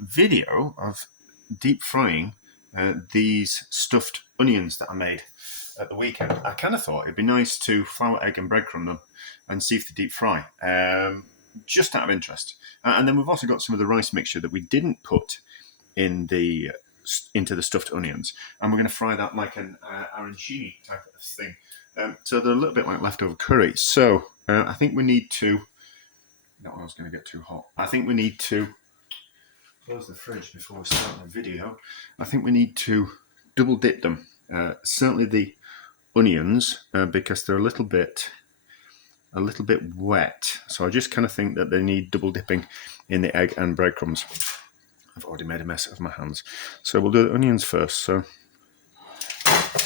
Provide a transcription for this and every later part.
video of deep frying these stuffed onions that I made at the weekend. I kind of thought it'd be nice to flour, egg and breadcrumb them and see if they deep fry, just out of interest. And then we've also got some of the rice mixture that we didn't put in the into the stuffed onions, and we're going to fry that like an arancini type of thing. So they're a little bit like leftover curry. So I think we need to. That one's going to get too hot. I think we need to close the fridge before we start the video. I think we need to double dip them. Certainly the onions, because they're a little bit wet. So I just kind of think that they need double dipping in the egg and breadcrumbs. I've already made a mess of my hands. So we'll do the onions first. So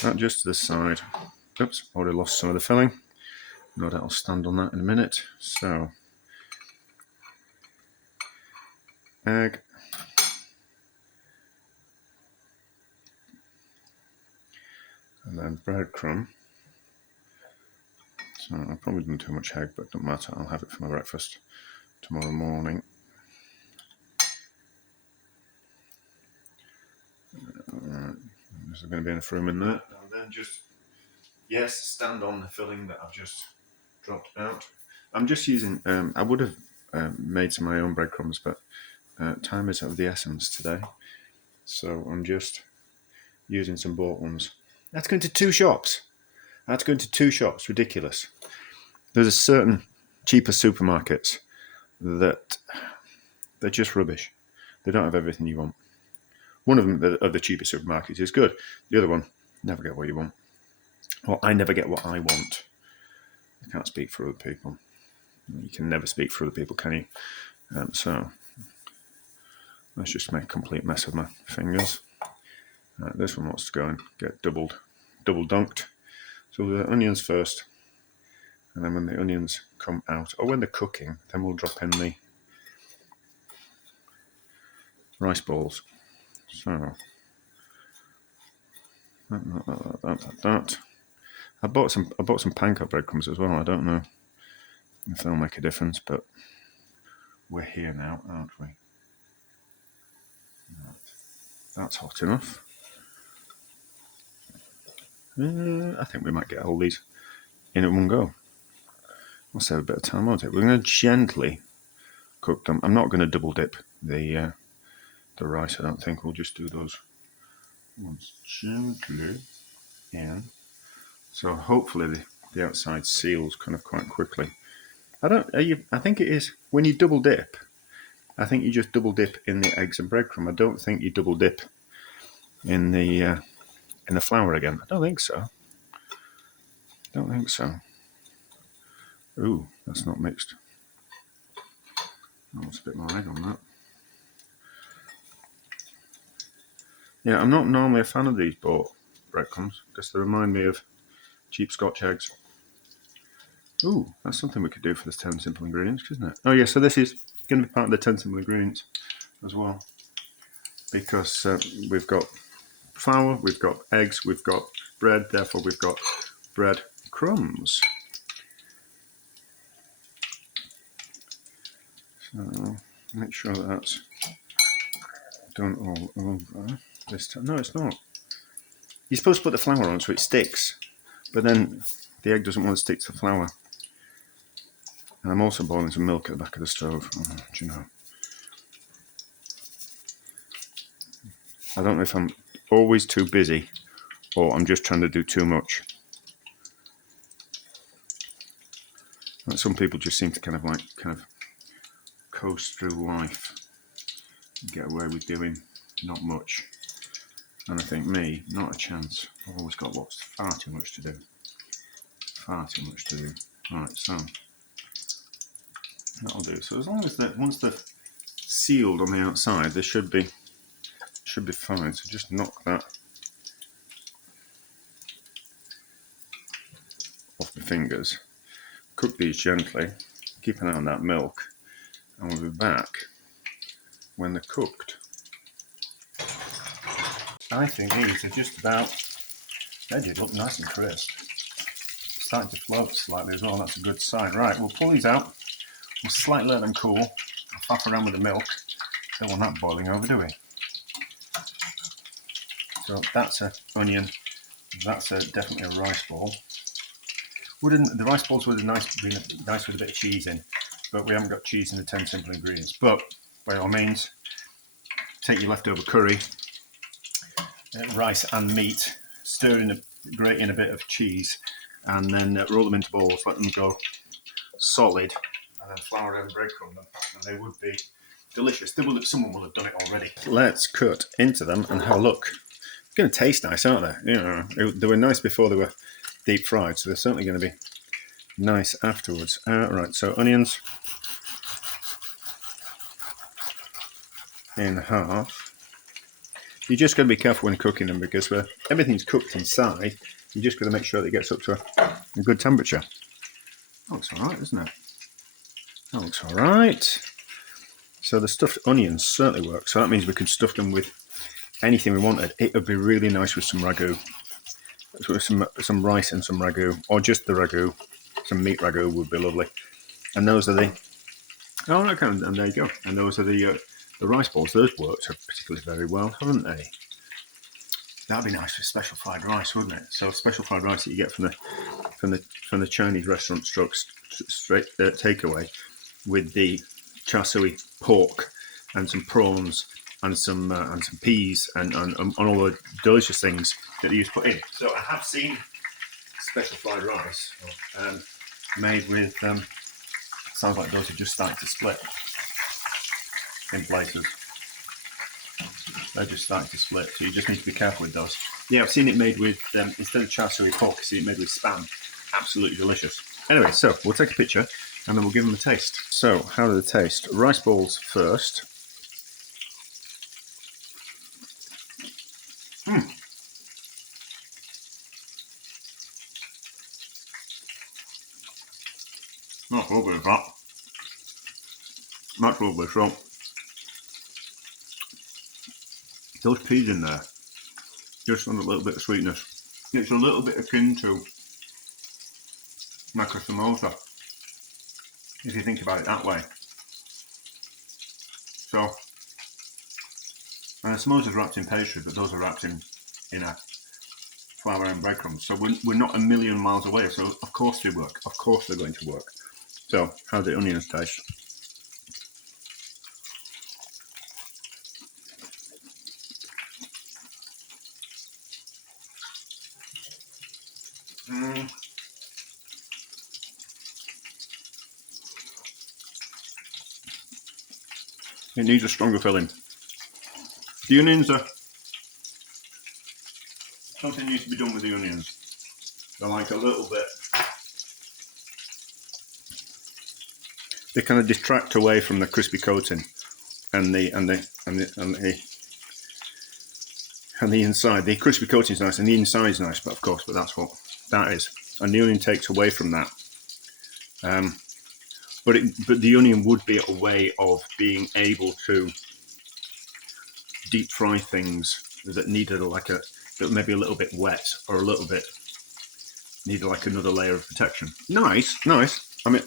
that just to the side. Oops, already lost some of the filling. No doubt I'll stand on that in a minute. So egg. And then breadcrumb. So I've probably done too much egg, but it doesn't matter. I'll have it for my breakfast tomorrow morning. There's going to be enough room in there. And then just, yes, stand on the filling that I've just dropped out. I'm just using, I would have made some of my own breadcrumbs, but time is of the essence today. So I'm just using some bought ones. That's going to two shops. Ridiculous. There's a certain cheaper supermarkets that they're just rubbish. They don't have everything you want. One of them, of the cheaper supermarkets, is good. The other one, never get what you want. Well, I never get what I want. I can't speak for other people. You can never speak for other people, can you? So let's just make a complete mess of my fingers. This one wants to go and get double dunked. So we'll do the onions first, and then when the onions come out, or when they're cooking, then we'll drop in the rice balls. So that. I bought some panko breadcrumbs as well. I don't know if they'll make a difference, but we're here now, aren't we? That's hot enough. I think we might get all these in at one go. We'll save a bit of time, won't it? We're going to gently cook them. I'm not going to double dip the rice, I don't think. We'll just do those ones gently in. So hopefully the outside seals kind of quite quickly. I think it is, when you double dip, I think you just double dip in the eggs and breadcrumb. I don't think you double dip in the flour again. I don't think so. Ooh, that's not mixed. I want a bit more egg on that. Yeah, I'm not normally a fan of these bought breadcrumbs because they remind me of cheap Scotch eggs. Ooh, that's something we could do for this 10 simple ingredients, isn't it? Oh yeah, so this is going to be part of the 10 simple ingredients as well. Because we've got flour, we've got eggs, we've got bread, therefore we've got bread crumbs. So make sure that that's done all over this time. No, it's not. You're supposed to put the flour on so it sticks, but then the egg doesn't want to stick to the flour. And I'm also boiling some milk at the back of the stove. Oh, do you know? I don't know if I'm always too busy or I'm just trying to do too much. Like some people just seem to kind of coast through life and get away with doing not much. And I think me, not a chance. I've always got far too much to do. Right, so that'll do. So as long as once they're sealed on the outside, they should be fine. So just knock that off the fingers. Cook these gently. Keep an eye on that milk, and we'll be back when they're cooked. I think these are just about ready. Look nice and crisp. Starting to float slightly as well. That's a good sign. Right, we'll pull these out. We'll slightly let them cool. I'll faff around with the milk, Don't want that boiling over, do we? So that's an onion. That's definitely a rice ball. The rice balls would have been nice with a bit of cheese in, but we haven't got cheese in the 10 simple ingredients. But by all means, take your leftover curry, rice and meat, grate in a bit of cheese, and then roll them into balls, let them go solid, and then flour and breadcrumb them, and they would be delicious. Someone will have done it already. Let's cut into them and have a look. They're going to taste nice, aren't they? You know, they were nice before they were deep fried, so they're certainly going to be nice afterwards. Right, so onions in half. You're just going to be careful when cooking them because everything's cooked inside. You just got to make sure that it gets up to a good temperature. That looks all right, doesn't it? That looks all right. So the stuffed onions certainly work. So that means we could stuff them with anything we wanted. It would be really nice with some ragu. With some rice and some ragu, or just the ragu. Some meat ragu would be lovely. And those are the... Oh, okay, and there you go. And those are the rice balls. Those worked particularly very well, haven't they? That'd be nice with special fried rice, wouldn't it? So special fried rice that you get from the Chinese restaurant straight takeaway, with the char siu pork and some prawns and some peas and all the delicious things that they used to put in. So I have seen special fried rice made with sounds like those are just starting to split in places. They're just starting to split, so you just need to be careful with those. Yeah, I've seen it made with, instead of char siu pork, I've seen it made with spam. Absolutely delicious. Anyway, so we'll take a picture and then we'll give them a taste. So, how do they taste? Rice balls first. That's lovely, that. That's lovely. So, those peas in there, just on a little bit of sweetness. It's a little bit akin to like a samosa, if you think about it that way. So, and the samosa's wrapped in pastry, but those are wrapped in a flour and breadcrumbs. So we're not a million miles away. So of course they work. Of course they're going to work. So how do the onions taste? It needs a stronger filling. The onions are... Something needs to be done with the onions. They're like a little bit... They kind of detract away from the crispy coating and the inside. The crispy coating is nice and the inside is nice, but that's what that is. And the onion takes away from that. But the onion would be a way of being able to deep fry things that needed that maybe a little bit wet or a little bit needed like another layer of protection. Nice. I mean,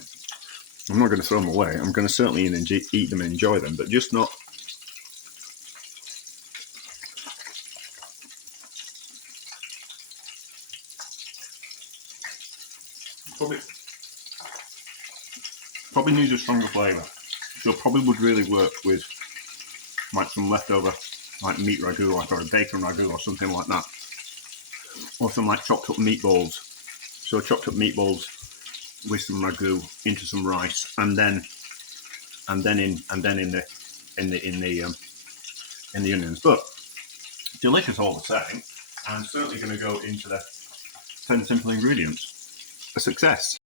I'm not going to throw them away. I'm going to certainly eat them and enjoy them, but just not. Probably needs a stronger flavour. So probably would really work with like some leftover like meat ragu or a bacon ragu or something like that. Or some like chopped up meatballs. So chopped up meatballs with some ragu into some rice and then in the onions. But delicious all the same, and certainly going to go into the 10 simple ingredients. A success.